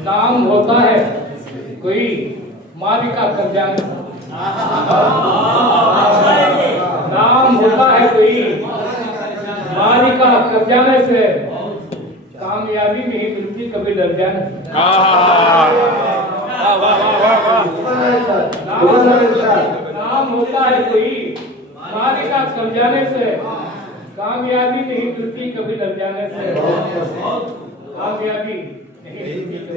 नाम होता है कोई मालिका कर जाने, नाम होता है कोई मालिका कर जाने से कामयाबी नहीं मिलती कभी डर जाने। नाम होता है कोई मालिका कर जाने से कामयाबी नहीं मिलती कभी डर जाने से, कामयाबी नहीं मिलती।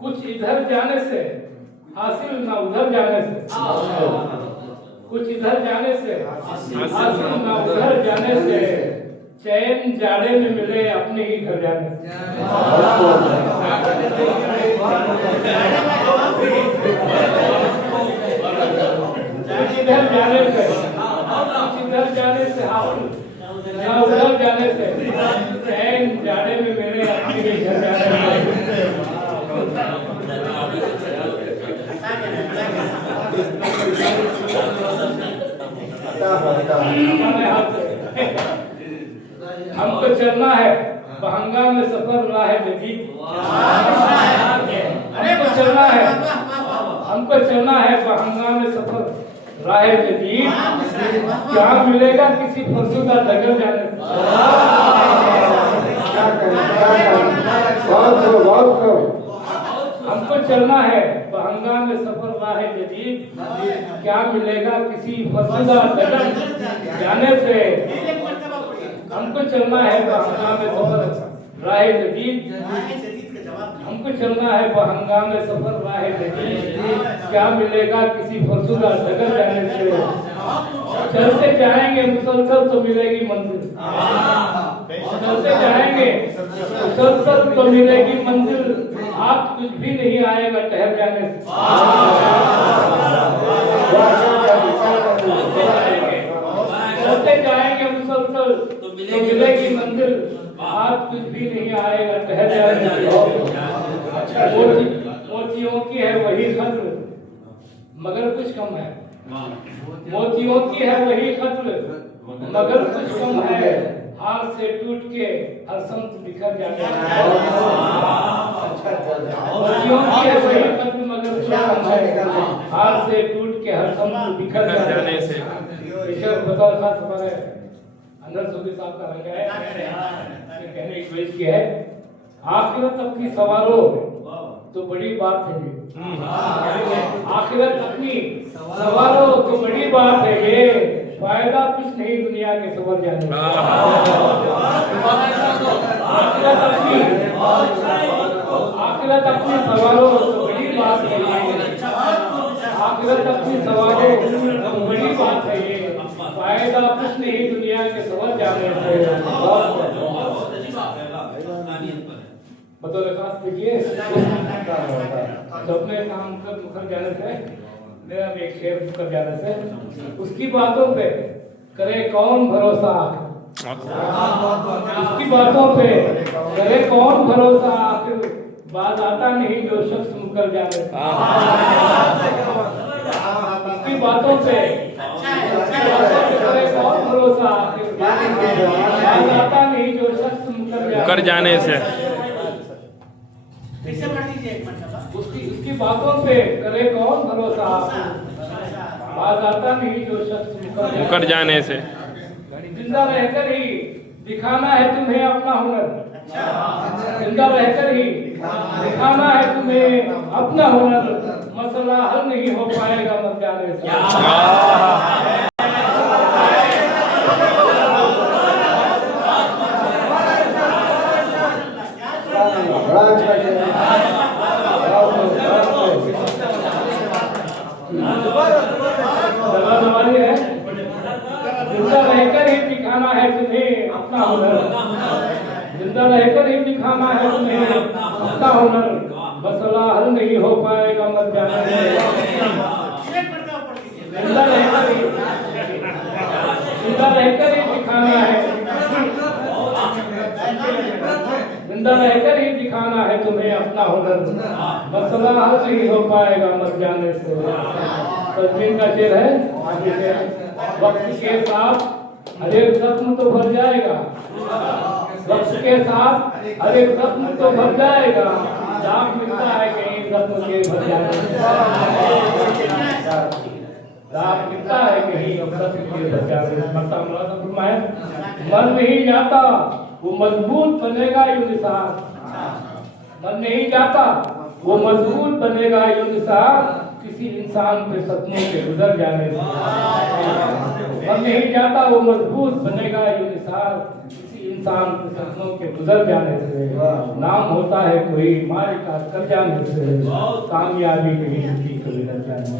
कुछ इधर जाने से हासिल ना उधर जाने से, कुछ इधर जाने से हासिल ना उधर जाने से, चैन जाड़े में मिले अपने ही घर जाने से। कुछ इधर जाने से, कुछ इधर जाने से हासिल या उधर जाने से, चैन जाड़े में मिले अपने ही घर जाने से। हमको चलना है बहंगा में सफर राह जदीद, हमको चलना है, हमको चलना है बहंगा में सफर राह जदीद, क्या मिलेगा किसी फरसुदा डगर जाने से। हमको चलना है बहंगा में सफर राह जदीद, क्या मिलेगा किसी फरसुदा डगर जाने से। हमको चलना है बहंगा में सफर राह जदीद, हमको चलना है बहंगा में सफर राह जदीद, क्या मिलेगा किसी फरसुदा डगर जाने से। चलते जाएंगे मुसलसल तो मिलेगी मंजिल, चलते जाएंगे मुसलसल तो मिलेगी मंजिल, आप कुछ भी नहीं आएगा ठहर जाने से। चलते जाएंगे मुसलसल तो मिलेगी मंजिल, आप कुछ भी नहीं आएगा ठहर जाने से। मोतियों की है वही खत्र मगर कुछ कम है, मोतियों की है वही खत्र मगर कुछ कम है, हार से टूट के हर संत बिखर जाते हैं। मोतियों की है वही खत्र मगर कुछ कम है, हार से टूट के हर संत बिखर जाने से। ईश्वर बताओ खास हमारे अंदर सुबह साहब का रंग है, कहने की वजह है आखिरत अपनी सवारो तो बड़ी बात है ये, आखिरत अपनी सवारो तो बड़ी बात है ये, फायदा कुछ नहीं दुनिया के सवर जाने। आखिरत अपनी सवारो तो बड़ी बात है ये, आखिरत अपनी सवारो तो बड़ी बात है ये, फायदा कुछ नहीं दुनिया के सवर जाने से। बतौर खास देखिए अपने काम कर मुखर जाने से, मेरा एक शेर कर जाने से, उसकी बातों पे करे कौन भरोसा, उसकी बातों पे करे कौन भरोसा, आखिर बात आता नहीं जो शख्स मुकर जाने से। उसकी बातों पे करे कौन भरोसा, आखिर बात आता नहीं जो शख्स मुकर जाने से। उसकी बातों पे करे कौन भरोसा, बात आता नहीं जो शख्स मुकर जाने से। जिंदा रहकर ही दिखाना है तुम्हें अपना हुनर, जिंदा रहकर ही दिखाना है तुम्हें अपना हुनर, मसला हल नहीं हो पाएगा मर जाने से। जिंदा रहकर ही दिखाना है तुम्हें अपना हुनर, जिंदा रहकर ही दिखाना है तुम्हें अपना हुनर, मसला हल नहीं हो पाएगा मर जाने से। जिंदा रहकर ही दिखाना है, जिंदा रहकर ही दिखाना है तुम्हें अपना हुनर, मसला हल नहीं हो पाएगा मर जाने से। तस्वीर का शेर है, वक्त के साथ हर एक जख्म तो भर जाएगा, वक्त के साथ हर एक जख्म तो भर जाएगा, दाग मिलता है कहीं जख्म के भर जाने, दाग मिलता है कहीं जख्म के भर जाने। मन नहीं जाता वो मजबूत बनेगा यूं निसार, मन नहीं जाता वो मजबूत बनेगा यूं निसार, किसी इंसान पे सपनों के गुजर जाने से। मन नहीं जाता वो मजबूत बनेगा यूं निसार, किसी इंसान पे सपनों के गुजर जाने से। नाम होता है कोई मारे का कर जाने से, कामयाबी कहीं कभी कर जाने।